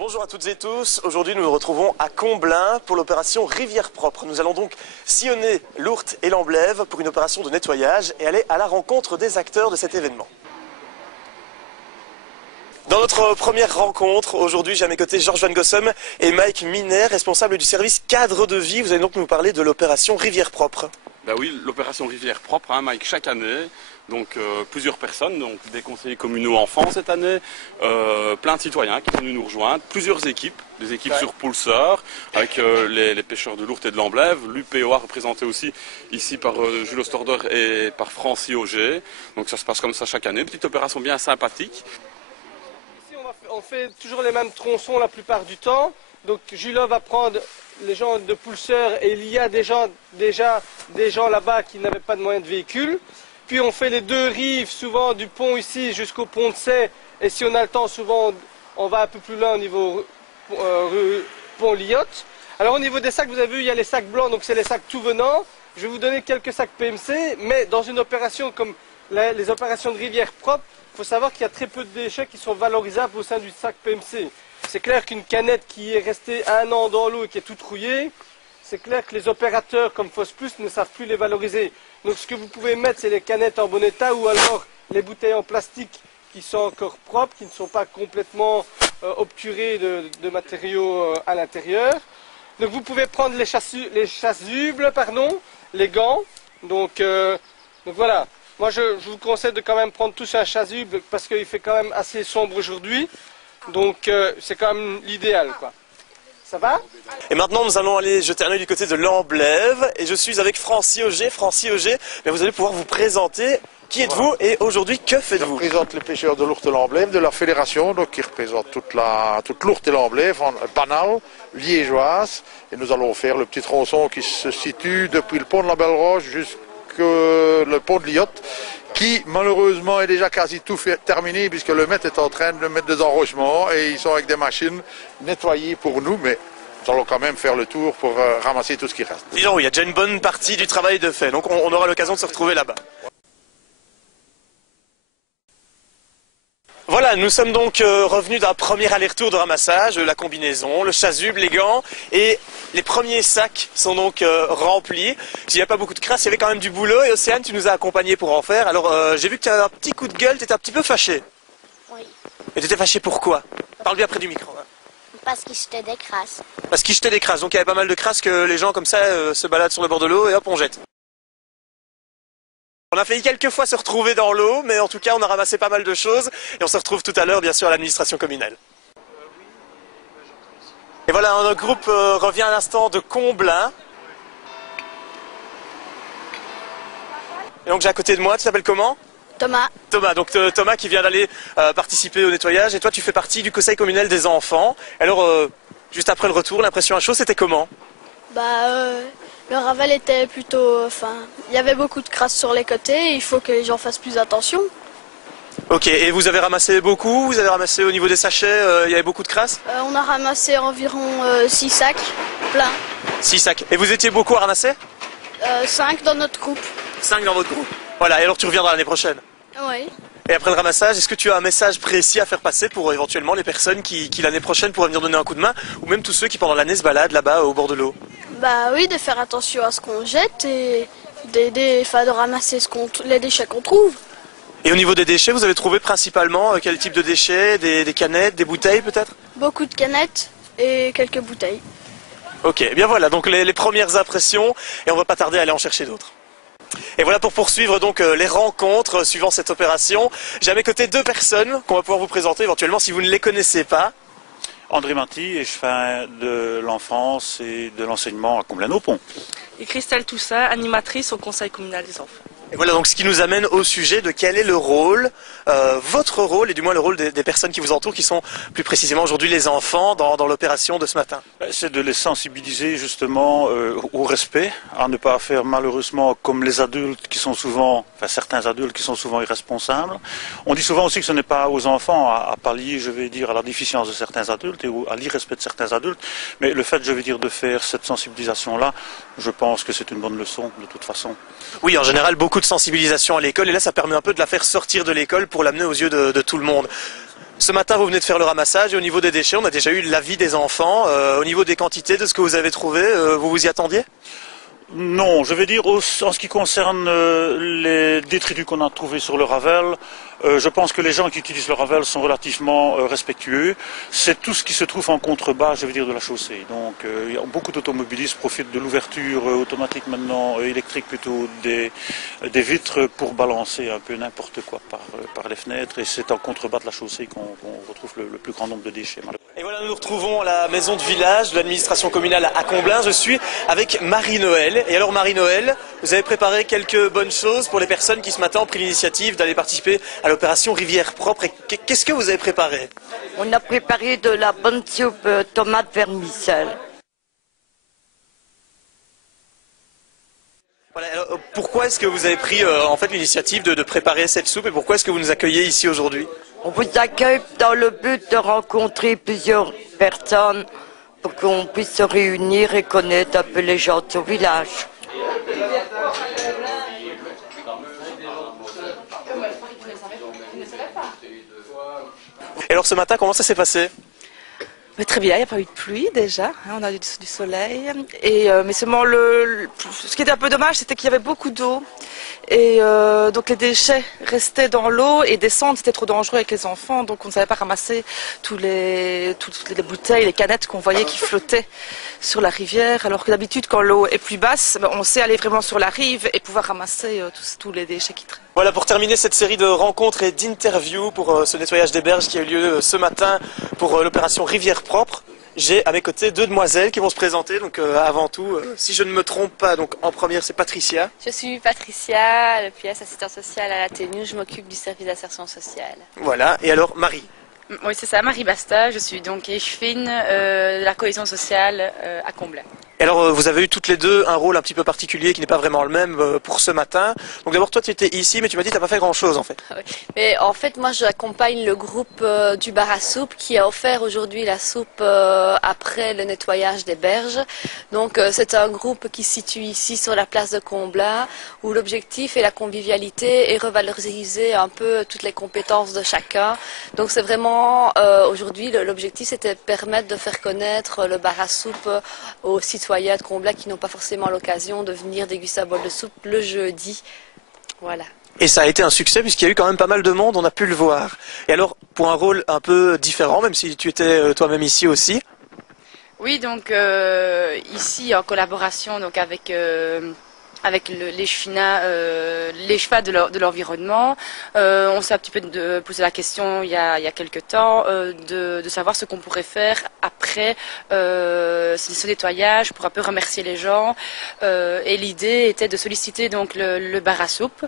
Bonjour à toutes et tous, aujourd'hui nous nous retrouvons à Comblain pour l'opération Rivière Propre. Nous allons donc sillonner l'Ourthe et l'Amblève pour une opération de nettoyage et aller à la rencontre des acteurs de cet événement. Dans notre première rencontre, aujourd'hui j'ai à mes côtés Georges Van Gossem et Mike Miner, responsable du service cadre de vie. Vous allez donc nous parler de l'opération Rivière Propre. Ben oui, l'opération Rivière Propre, hein, Mike, chaque année, donc plusieurs personnes, donc des conseillers communaux enfants cette année, plein de citoyens qui sont venus nous rejoindre, plusieurs équipes, des équipes sur Pulsar, avec les pêcheurs de l'Ourthe et de l'Amblève, l'UPOA représenté aussi ici par Jules Ostorder et par Francis Auger. Donc ça se passe comme ça chaque année, petite opération bien sympathique. Ici on fait toujours les mêmes tronçons la plupart du temps, donc Jules va prendre les gens de Pulsar et il y a déjà des gens là-bas qui n'avaient pas de moyens de véhicule. Puis on fait les deux rives, souvent du pont ici jusqu'au pont de Sey. Et si on a le temps, souvent on va un peu plus loin au niveau pont Liotte. Alors au niveau des sacs, vous avez vu, il y a les sacs blancs, donc c'est les sacs tout venant. Je vais vous donner quelques sacs PMC, mais dans une opération comme les opérations de rivière propre, il faut savoir qu'il y a très peu de déchets qui sont valorisables au sein du sac PMC. C'est clair qu'une canette qui est restée 1 an dans l'eau et qui est toute rouillée, c'est clair que les opérateurs comme Foss Plus ne savent plus les valoriser. Donc ce que vous pouvez mettre, c'est les canettes en bon état ou alors les bouteilles en plastique qui sont encore propres, qui ne sont pas complètement obturées de matériaux à l'intérieur. Donc vous pouvez prendre les chasubles, les gants. Donc voilà, moi je vous conseille de quand même prendre tous un chasuble parce qu'il fait quand même assez sombre aujourd'hui. Donc c'est quand même l'idéal, quoi. Ça va? Et maintenant nous allons aller jeter un œil du côté de l'Amblève et je suis avec Francis Auger. Francis Auger, mais vous allez pouvoir vous présenter. Qui êtes-vous et aujourd'hui que faites-vous? Je représente les pêcheurs de l'Ourthe et l'Amblève de la fédération, donc qui représente toute l'Ourthe et l'Amblève en banale liégeoise. Et nous allons faire le petit tronçon qui se situe depuis le pont de la Belle Roche jusqu'au le pont de Liotte, qui malheureusement est déjà quasi tout terminé puisque le maître est en train de mettre des enrochements et ils sont avec des machines nettoyées pour nous, mais nous allons quand même faire le tour pour ramasser tout ce qui reste. Disons, oui, il y a déjà une bonne partie du travail de fait, donc on aura l'occasion de se retrouver là-bas. Voilà, nous sommes donc revenus d'un premier aller-retour de ramassage, la combinaison, le chasuble, les gants, et les premiers sacs sont donc remplis. S'il n'y a pas beaucoup de crasse, il y avait quand même du boulot, et Océane, tu nous as accompagnés pour en faire. Alors j'ai vu que tu as un petit coup de gueule, tu étais un petit peu fâché. Oui. Et tu étais fâché pourquoi? Parle bien près du micro. Hein. Parce qu'ils jetaient des crasses. Parce qu'ils jetaient des crasses, donc il y avait pas mal de crasses que les gens comme ça se baladent sur le bord de l'eau et hop, on jette. On a failli quelques fois se retrouver dans l'eau, mais en tout cas on a ramassé pas mal de choses et on se retrouve tout à l'heure bien sûr à l'administration communale. Et voilà, notre groupe revient à l'instant de Comblain. Et donc j'ai à côté de moi, tu t'appelles comment? Thomas. Thomas, donc Thomas qui vient d'aller participer au nettoyage et toi tu fais partie du conseil communal des enfants. Alors juste après le retour, l'impression à chaud c'était comment? Le raval était plutôt... il y avait beaucoup de crasse sur les côtés, il faut que les gens fassent plus attention. Ok, et vous avez ramassé beaucoup? Vous avez ramassé au niveau des sachets, il y avait beaucoup de crasse? On a ramassé environ 6 sacs, plein. 6 sacs. Et vous étiez beaucoup à ramasser? 5 dans notre groupe. 5 dans votre groupe. Voilà, et alors tu reviendras l'année prochaine? Oui. Et après le ramassage, est-ce que tu as un message précis à faire passer pour éventuellement les personnes qui l'année prochaine pourraient venir donner un coup de main, ou même tous ceux qui pendant l'année se baladent là-bas au bord de l'eau? Bah oui, de faire attention à ce qu'on jette et de ramasser les déchets qu'on trouve. Et au niveau des déchets, vous avez trouvé principalement quel type de déchets? Des canettes, des bouteilles peut-être? Beaucoup de canettes et quelques bouteilles. Ok, bien voilà, donc les premières impressions, et on va pas tarder à aller en chercher d'autres. Et voilà pour poursuivre donc les rencontres suivant cette opération. J'ai à mes côtés 2 personnes qu'on va pouvoir vous présenter éventuellement si vous ne les connaissez pas. André Marty et je fais de l'enfance et de l'enseignement à Comblain-au-Pont. Et Christelle Toussaint, animatrice au conseil communal des enfants. Et voilà donc ce qui nous amène au sujet de quel est le rôle, votre rôle et du moins le rôle des personnes qui vous entourent, qui sont plus précisément aujourd'hui les enfants dans l'opération de ce matin. C'est de les sensibiliser justement au respect, à ne pas faire malheureusement comme les adultes qui sont souvent, certains adultes qui sont souvent irresponsables. On dit souvent aussi que ce n'est pas aux enfants à pallier, je vais dire, à la déficience de certains adultes et à l'irrespect de certains adultes, mais le fait, je vais dire, de faire cette sensibilisation-là, je pense que c'est une bonne leçon de toute façon. Oui, en général, beaucoup de sensibilisation à l'école, et là, ça permet un peu de la faire sortir de l'école pour l'amener aux yeux de tout le monde. Ce matin, vous venez de faire le ramassage et au niveau des déchets, on a déjà eu l'avis des enfants. Au niveau des quantités, de ce que vous avez trouvé, vous vous y attendiez? Non, je vais dire en ce qui concerne les détritus qu'on a trouvés sur le Ravel, je pense que les gens qui utilisent le Ravel sont relativement respectueux. C'est tout ce qui se trouve en contrebas, je veux dire, de la chaussée. Donc beaucoup d'automobilistes profitent de l'ouverture automatique maintenant, électrique plutôt, des vitres pour balancer un peu n'importe quoi par les fenêtres. Et c'est en contrebas de la chaussée qu'on retrouve le plus grand nombre de déchets. Et voilà, nous nous retrouvons à la maison de village de l'administration communale à Comblain. Je suis avec Marie-Noël. Et alors Marie-Noël, vous avez préparé quelques bonnes choses pour les personnes qui ce matin ont pris l'initiative d'aller participer à l'opération Rivière Propre. Et qu'est-ce que vous avez préparé? On a préparé de la bonne soupe tomate vermicelle. Voilà, alors, pourquoi est-ce que vous avez pris en fait l'initiative de préparer cette soupe et pourquoi est-ce que vous nous accueillez ici aujourd'hui? On vous accueille dans le but de rencontrer plusieurs personnes pour qu'on puisse se réunir et connaître un peu les gens de ce village. Et alors ce matin, comment ça s'est passé? Mais très bien, il n'y a pas eu de pluie déjà, on a eu du soleil. Mais seulement ce qui était un peu dommage, c'était qu'il y avait beaucoup d'eau. Et donc les déchets restaient dans l'eau et descendre, c'était trop dangereux avec les enfants. Donc on ne savait pas ramasser toutes les bouteilles, les canettes qu'on voyait qui flottaient sur la rivière. Alors que d'habitude, quand l'eau est plus basse, on sait aller vraiment sur la rive et pouvoir ramasser tous les déchets qui traînent. Voilà, pour terminer cette série de rencontres et d'interviews pour ce nettoyage des berges qui a eu lieu ce matin pour l'opération Rivière Propre. J'ai à mes côtés deux demoiselles qui vont se présenter. Donc avant tout, si je ne me trompe pas, donc en première c'est Patricia. Je suis Patricia, le PS assistante sociale à la TNU, je m'occupe du service d'insertion sociale. Voilà, et alors Marie. Oui, c'est ça, Marie Basta, je suis donc échevine de la cohésion sociale à Comblain. Et alors, vous avez eu toutes les deux un rôle un petit peu particulier qui n'est pas vraiment le même pour ce matin. Donc d'abord, toi, tu étais ici, mais tu m'as dit que tu n'as pas fait grand-chose, en fait. Oui. Mais en fait, moi, j'accompagne le groupe du bar à soupe qui a offert aujourd'hui la soupe après le nettoyage des berges. Donc, c'est un groupe qui se situe ici sur la place de Comblain, où l'objectif est la convivialité et revaloriser un peu toutes les compétences de chacun. Donc, c'est vraiment, aujourd'hui, l'objectif, c'était de permettre de faire connaître le bar à soupe aux citoyens de Comblain qui n'ont pas forcément l'occasion de venir déguster un bol de soupe le jeudi. Voilà. Et ça a été un succès puisqu'il y a eu quand même pas mal de monde, on a pu le voir. Et alors, pour un rôle un peu différent, même si tu étais toi-même ici aussi. Oui, donc ici en collaboration donc avec l'échevinat de l'environnement. On s'est un petit peu posé la question il y a quelques temps de savoir ce qu'on pourrait faire après ce nettoyage pour un peu remercier les gens. Et l'idée était de solliciter donc le bar à soupe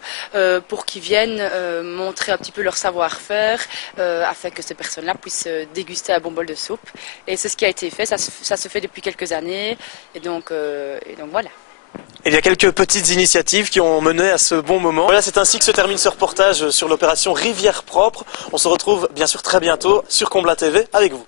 pour qu'ils viennent montrer un petit peu leur savoir-faire afin que ces personnes-là puissent déguster un bon bol de soupe. Et c'est ce qui a été fait. Ça se fait depuis quelques années. Et donc voilà. Et il y a quelques petites initiatives qui ont mené à ce bon moment. Voilà, c'est ainsi que se termine ce reportage sur l'opération Rivière Propre. On se retrouve bien sûr très bientôt sur Comblain TV avec vous.